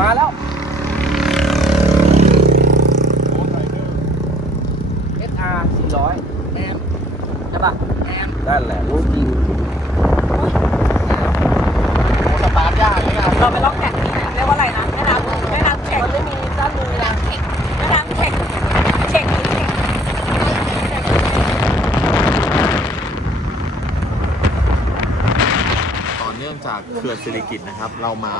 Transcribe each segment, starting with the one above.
มาแล้วเอสี่ร้อยแอมใช่ปะแอมแหละรู้จริงสปาร์ตยากเลยอ่ะเราไปล็อกแขกเรียกว่าอะไรนะแม่น้ำแม่น้ำแขกมันไม่มีด้นมือละแม่น้ำแขกเนื่องจากเขื่อนสิริกิตนะครับ เรามา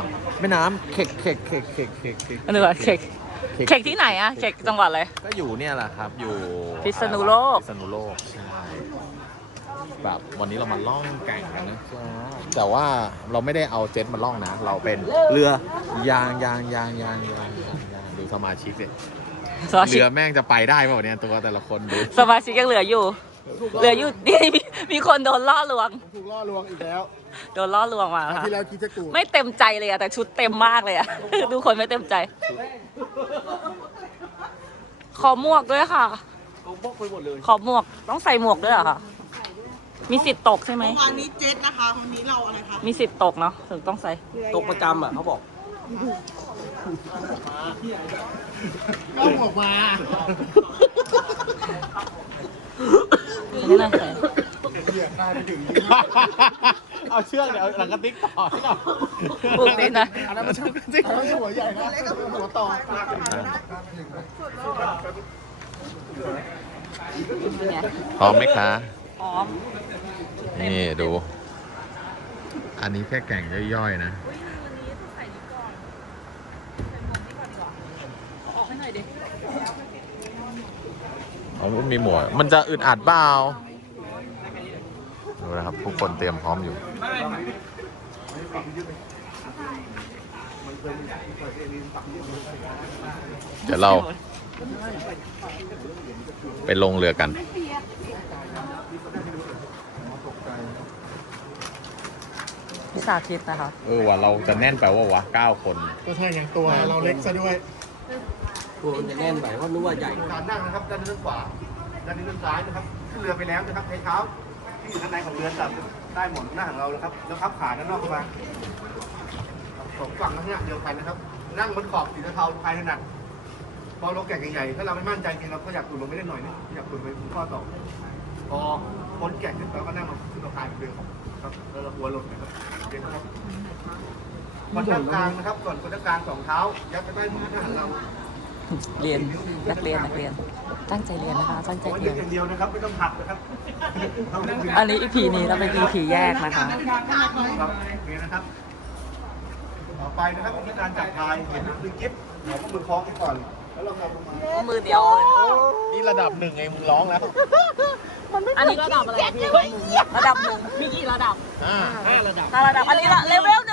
แม่น้ำเข็กเข็กเข็กเข็กเข็กเข็กเข็กเข็กที่ไหนอะเข็กจังหวัดเลยก็อยู่เนี่ยแหละครับ อยู่พิษณุโลกพิษณุโลก ใช่แบบวันนี้เรามาล่องแก่งกันนะจ้แต่ว่าเราไม่ได้เอาเจ็ตมาล่องนะ เราเป็นเรือยางยางยางยางยางดูสมาชิกเลยเรือแม่งจะไปได้ป่าวเนี่ยตัวแต่ละคนดูสมาชิกยังเหลืออยู่ เหลืออยู่นี่ีมีคนโดนล่อลวงถูกล่อลวงอีกแล้วโดนล่อลวงมาค่ะที่แล้วคิดจะกูไม่เต็มใจเลยอะแต่ชุดเต็มมากเลยอะดูคนไม่เต็มใจ ขอหมวกด้วยค่ะขอบวกไปหมดเลยขอหมวกต้องใส่หมวกด้วยอะค่ะ มีสิทธิ์ตกใช่ไหมวันนี้เจ๊นะคะวันนี้เราอะไรคะมีสิทธิ์ตกเนาะถึงต้องใส่ตกประจำาอะเขาบอกก็หมวกมาอันนี้ใส่เียบหน้าไปถึงเอาเชือกเดี๋ยวหลังกระติกต่อปุ๊บเลนะอันนั้นมันชงกระติกหัวใหญ่นะหัวต่อสุดยอดสุดยพร้อมไหมคะพร้อมนี่ดู อันนี้แค่แก่งย่อยๆนะเอาไม่มีหมวกมันจะอึดอัดเปล่าดูนะครับ ทุกคนเตรียมพร้อมอยู่ เดี๋ยวเรา ไปลงเรือกันพิสาคิดนะคะเออว่าเราจะแน่นไปว่าวะเก้าคน ก็ใช่ไงตัวเราเล็กซะด้วยตัวจะแน่นไปเพราะนู้ว่าใหญ่การนั่งนะครับด้านนี้ด้านขวาด้านนี้ด้านซ้ายนะครับขึ้นเรือไปแล้วนะครับใช้เท้าที่อยู่ข้างในของเรือนจบใต้หมอนหน้าของเราแล้วครับแล้วขับขาด้านนอกเข้ามาสองฝั่งนั่งเดียวกันนะครับ นั่งบนขอบสีเทาคทายขนาดพอเราแกะใหญ่ถ้าเราไม่มั่นใจจริงเราก็อยากตุ่ลงไม่ได้หน่อยนี่อยากตุ่ไปข้อต่อพอพ้นแกะเสร็จแล้ก็นั่งลงสีเทาคายเป็นเรือครับ แล้วเราหัวลงนะครับเดียนครับก่อนกลางนะครับส่วนคนกลางสองเท้ายัดไปใต้หมอนหน้าของเราเรียนนักเรียนนักเรียนตั้งใจเรียนนะคะ ตั้งใจเรียนเดียวนะครับไม่ต้องหักนะครับ อันนี้อีพีนี้เราเป็นอีพีแยกนะคะต่อไปนะครับการจับทายเห็นมือเก็บหัวมือคล้องก่อนมือเดียวนี่ระดับหนึ่งไงมึงร้องแล้วมันไม่อันนี้ระดับอะไรระดับหนึ่งมีกี่ระดับห้าระดับห้าระดับอันนี้ระเลเวล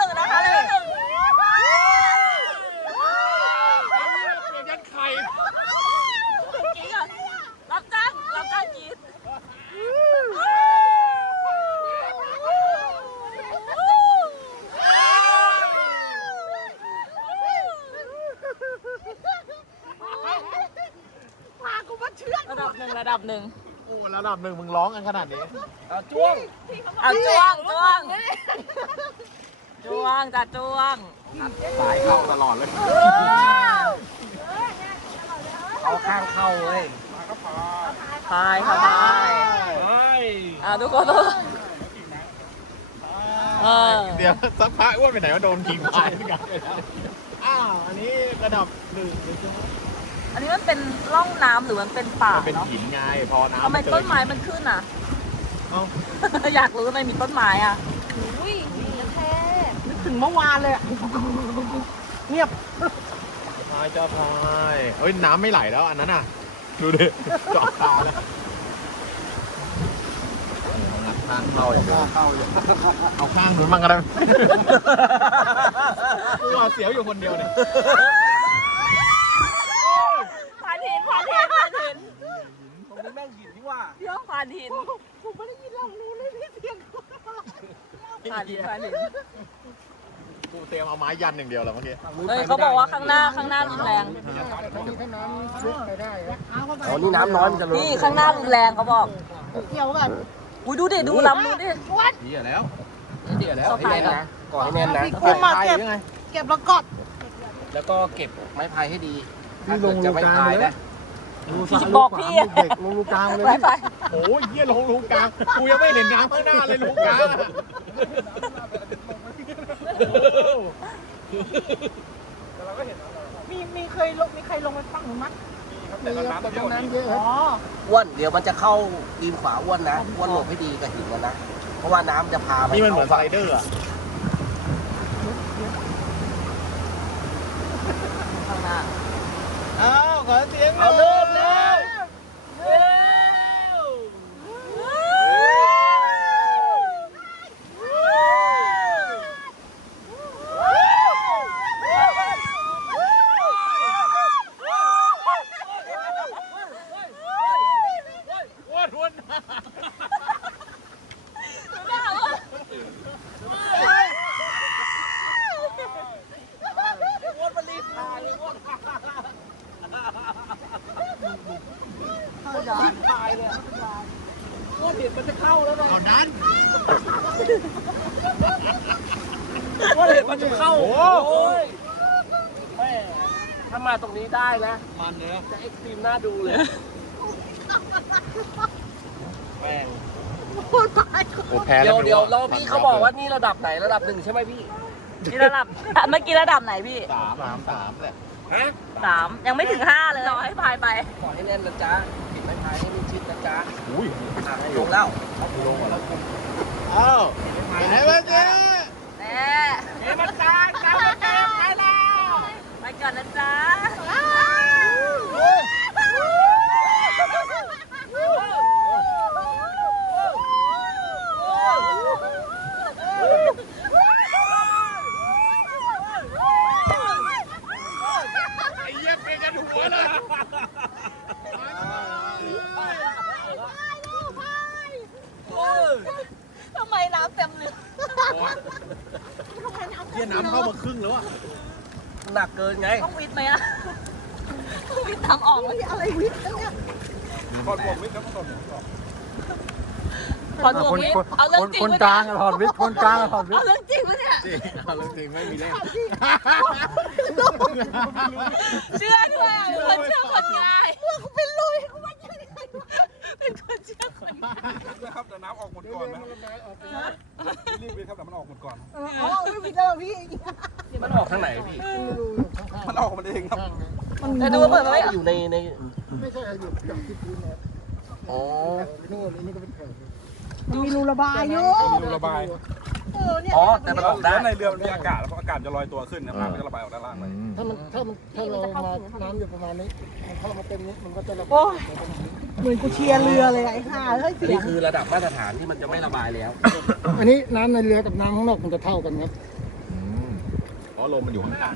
นึ่งระดับหนึ่งมึงร้องกันขนาดนี้จ้วง เอาจ้วง จ้วง จ้วงจ้าจ้วงสายเข้าตลอดเลย เอาข้างเข้าเลยตายค่ะตายอ่าทุกคนเดี๋ยวสักพักว่าไปไหนว่าโดนทิ้งไปอ้าวอันนี้ระดับหนึ่งเลยจ้าอันนี้มันเป็นร่องน้ำหรือมันเป็นป่าเนาะเป็นหินไงพอน้ำทำไมต้นไม้มันขึ้นอ่ะอยากรู้ทำไมมีต้นไม้อ่ะอุ้ยนี่แท้นึกถึงเมื่อวานเลยเงียบพายเจ้าพายเฮ้ย น้ำไม่ไหลแล้วอันนั้นอ่ะดูดิจอกตาเลยเข้าอย่างเดียวเอาข้างหรือมั่งก็ได้เราเสียวอยู่คนเดียวเนี่ยานหินผมไม่ได้ยินหลังนู้นเลยพี่เสียงเขาผ่านหินกูเตรียมเอาไม้ยันหนึ่งเดียวแล้วเมื่อกี้ เฮ้ยเขาบอกว่าข้างหน้าข้างหน้ารุนแรงอนี่น้ำน้อยมันจะลงนี่ข้างหน้ารุนแรงเขาบอกเกี่ยวกันอุ้ยดูดิดูลำดูดิเดี๋ยแล้วเดี๋ยแล้วไอ้แน่นะก่อนแน่นนะเก็บมาเก็บเก็แล้วกดแล้วก็เก็บไม้ไผ่ให้ดีถ้าเกิดจะไม่พายนะบอกพี่เดลงลูกกลางเลย โอ้ยเยี่ยลงลูกกลาง กูยังไม่เห็นน้ำข้างหน้าเลยลูกกลางมีมีเคยลงมีใครลงไปฟังหรือมั้งมีครับแต่ตอนน้นเยอะอ้อวน เดี๋ยวมันจะเข้าดีมขวาอ้วนนะ อ้วนหลบให้ดีกับหินนะ เพราะว่าน้ำจะพาไปนี่มันเหมือนไฟเดอร์อะทาหน้า Ờ, à, khởi tiếng đồng. Đó, đồng lên. Lên lên. ถ้ามาตรงนี้ได้นะมันเนอจะเอ็กซ์ตรีมน่าดูเลยแปงโอ้แพ้เดี๋ยวเดี๋ยวเราพี่เขาบอกว่า นี่ระดับไหน ระดับหนึ่งใช่ไหมพี่ที่ระดับเมื่อกี้ระดับไหนพี่สามสามสามเลยฮะสามยังไม่ถึงห้าเลยรอให้พายไป ขอให้แน่นนะจ๊ะปิดไม้พายให้มีชิดนะจ๊ะอุ้ยหักให้ลงแล้ว เอาลงมาแล้วอ้าวไปไหนมาเจ๊เน่เน่มาจ้าก่อนนะจ๊ะคนอดวงวิทย์คนคนกลางหลอดวิทคนกลางหลอดวิทเอาเรื่องจริงปะเนี่ยจริงเอาเรื่องจริงไม่มีเล่นเชื่อด้วยคนเชื่อคนงายเมื่อเเขาป็นลุยเขาเป็นคนเชื่อคนงายครับแต่น้ำออกหมดก่อนนะรีบไปครับแต่มันออกหมดก่อนอ๋อไม่ผิดเลยพี่มันออกทางไหนพี่มันออกมันเองครับมันดูเปินไหมอยู่ในในไม่ใชโอยู่่ทีพื้นเลอ๋มันมีรูระบายอยู่มีรูระบายอย่อ๋อแต่มันออกด้านในเรือมันมีอากาศแล้วก็อากาศจะลอยตัวขึ้นนะครับมันจะระบายออกด้านล่างเลยถ้ามันถ้ามันถ้าเรายน้ำอยู่ประมาณนี้มันเข้ามาเต็มนี้มันก็จะระบายเหมือนกูเชียร์เรือเลยไอ้ข้าเฮ้ยสินี่คือระดับมาตรฐานที่มันจะไม่ระบายแล้ว อันนี้น้ำในเรือกับน้ำข้างนอกมันจะเท่ากันครับอ๋อลมมันอยู่ข้างล่าง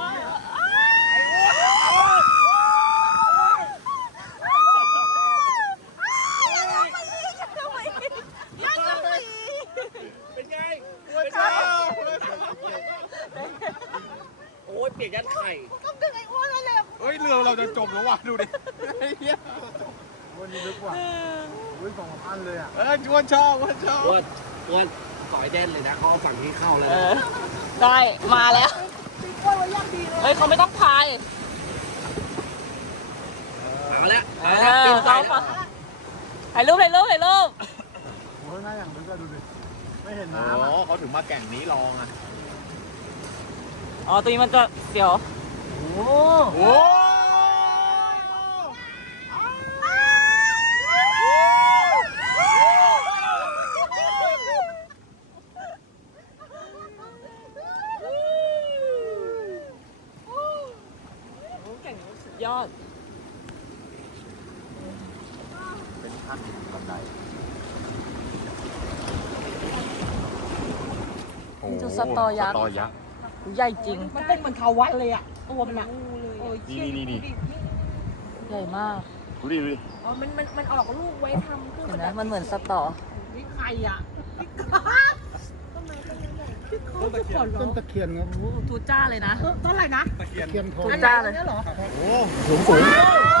ใหม่ต้องดึงไอ้อ้วนแล้วเฮ้ยเรือเราจะจมแล้ววะดูดิ ไอ้เหี้ยวันนี้ลึกว่าอุ้ยสองพันเลยอ่ะเอ้ยวันชอบวันชอบวันวันต่อยเด่นเลยนะเขาฝั่งนี้เข้าเลยได้มาแล้วเฮ้ยเขาไม่ต้องพายมาแล้วมาล้วปนไปถ่ารูปถ่้รูปถ่้รูปโอ้ยน่าอย่างนึกอะดูดิ ไม่เห็นน้ำอ๋อเขาถึงมาแก่งนี้ลองอ่ะ อ๋อตัวนี้มันจะเสียวยอดเป็นท่านบันไดเป็นจุดสตอยักษ์ใหญ่จริงมันเป็นเหมือนเขาวัดเลยอ่ะวมน่ะโอ้ยเชี่นี่ใหญ่มากดูดิดิอ๋อมันมัน มัน ออก ลูก ไว้ทำคือเหมืนมัน เหมือนสตอใครอะต้นต้นใี่เะต้นตะเคียนครับทูจ้า เลยนะต้นอะไรนะตะเคียนทองตะเจ้า เลยเหรอโอ้โหสูงสูง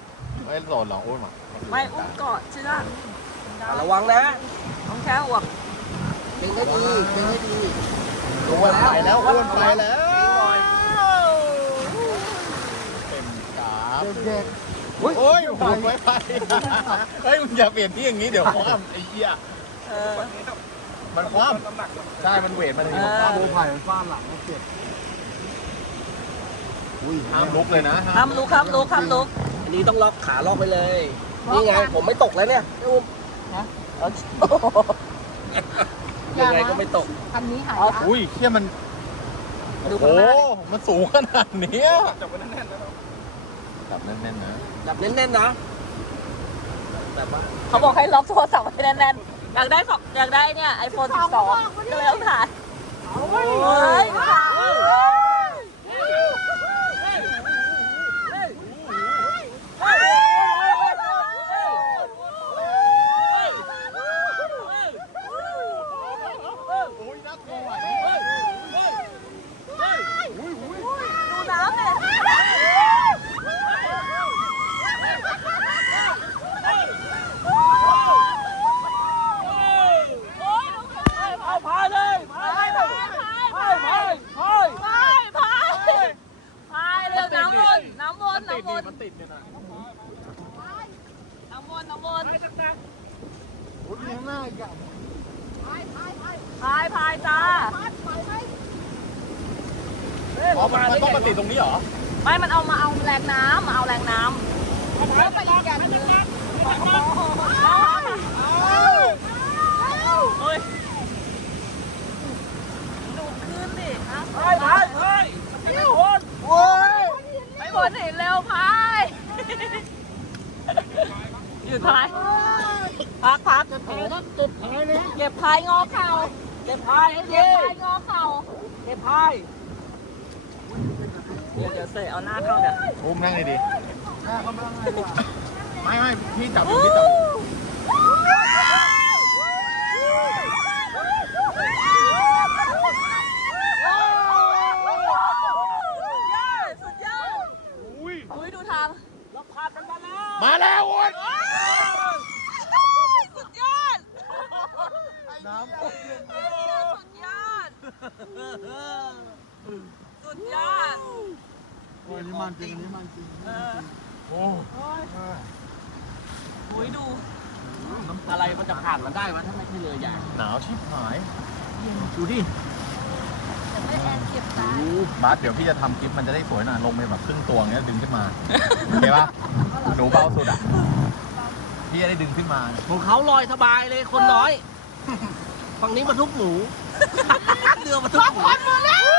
ไม่โดนหรออุ้มอไม่อุ้มเกาะเชื่อระวังนะต้องแค่อวกเป็นได้ดีเป็นได้ดีรู้แล้ไปแล้วอุ้มไปแล้วเป็นกาบโอ้ยโอ้ไปไป เฮ้ยมันอย่าเปลี่ยนที่อย่างนี้เดี๋ยวคว่ำไอ้เหี้ยมันคว่ำใช่ มันเวทมันคว่ำโอ้ยไปมันฟาดหลังมันเห้ามลุกเลยนะห้ามลุกห้ามลุกห้ามลุกนี้ต้องล็อกขาล็อกไปเลย นี่ไงผมไม่ตกแล้วเนี่ยอุ้มฮะยังไงก็ไม่ตกอันนี้หายอุ้ยเที่ยมันโอ้ มันสูงขนาดนี้จับแน่นแนะจับแน่นแนะจับแน่นนะเขาบอกให้ล็อกโทรศัพท์ให้แน่นแอยากได้สออยากได้เนี่ย iPhone 12เลยต้องถ่ายโอ้ยันติดตรงนี้เหรอ ไม่ มันเอามาเอาแรงน้ำมาเอาแรงน้ำแล้วไปอีกการนึงพักพักจะแผลต้องติดแผลนะเก็บพายงอเข่า เก็บพายเก็บพายงอเข่า เก็บพายเดี๋ยวเสเอาหน้าเข้าเดี๋ยวอุ้มนั่งเลยดิหน้าเข้าไม่ได้ไม่ไม่พี่จับพี่จับบาสเดี๋ยวพี่จะทำคลิปมันจะได้สวยหน่ลงไปแบบครึ่งตัวเงี้ยดึงขึ้นมาโอเคปะหนูเบาสุดอ่ะพี่จะได้ดึงขึ้นมาหมูเขาลอยสบายเลยคนน้อย ฝั่งนี้มาทุกหมูเรือมาทุกหมูเรือมาเร็ว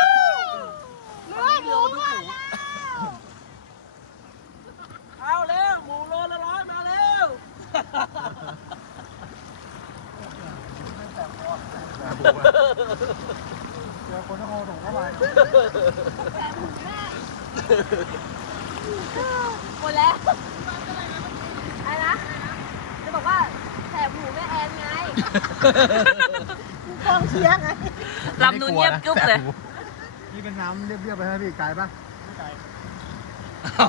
หมูโลละร้อยมาเร็วคนโอตรงเข้าไปหมดแล้ว อะไรนะจะบอกว่าแสบหูแม่แอนไงฟองเชียงไงลำนูนเงียบกุ๊บเลย นี่เป็นน้ำเรียบไปใชพี่ไกลปะ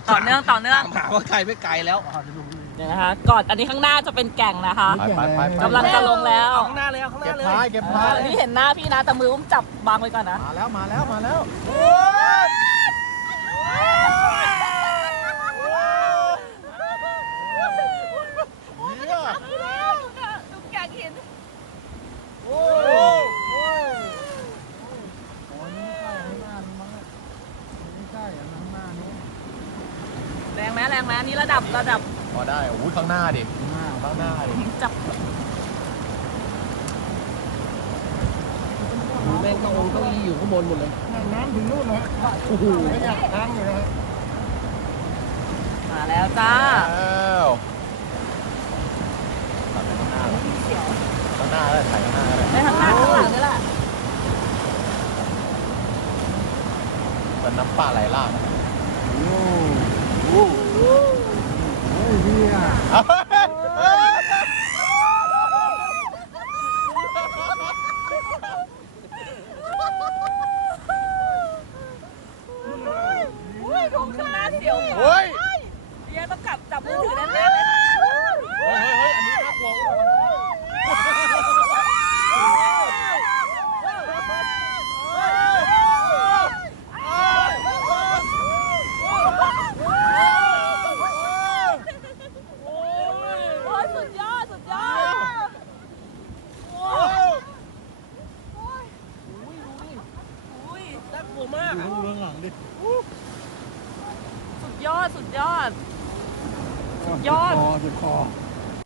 ต่อเนื่องต่อเนื่อง ถามว่าไกลไม่ไกลแล้วอ๋อจะดูเดี่ยนะคะ กอด อันนี้ข้างหน้าจะเป็นแก่งนะคะกำลังจะลงแล้ว ข้างหน้าเลยข้างหน้าเลย เก็บพายเก็บพาย นี่เห็นหน้าพี่นะ แต่มืออุ้มจับบางไว้ก่อนนะ มาแล้วมาแล้วมาแล้วได้โอ้โข้างหน้าดิข้างหน้าจับแม่งต้องต้องอีอยู่ข้างนหมดเลย น้ำถึงนู่นเลยโไม่อยากน้ำอยนะฮะ มาแล้วจ้าข้างหน้าข้างหน้าข้างเลยถ่ายข้างหน้าเลยได้ข้างหน้าข้างหลังนี่แหละเป็นน้ำปลาไหลล่าง Ah,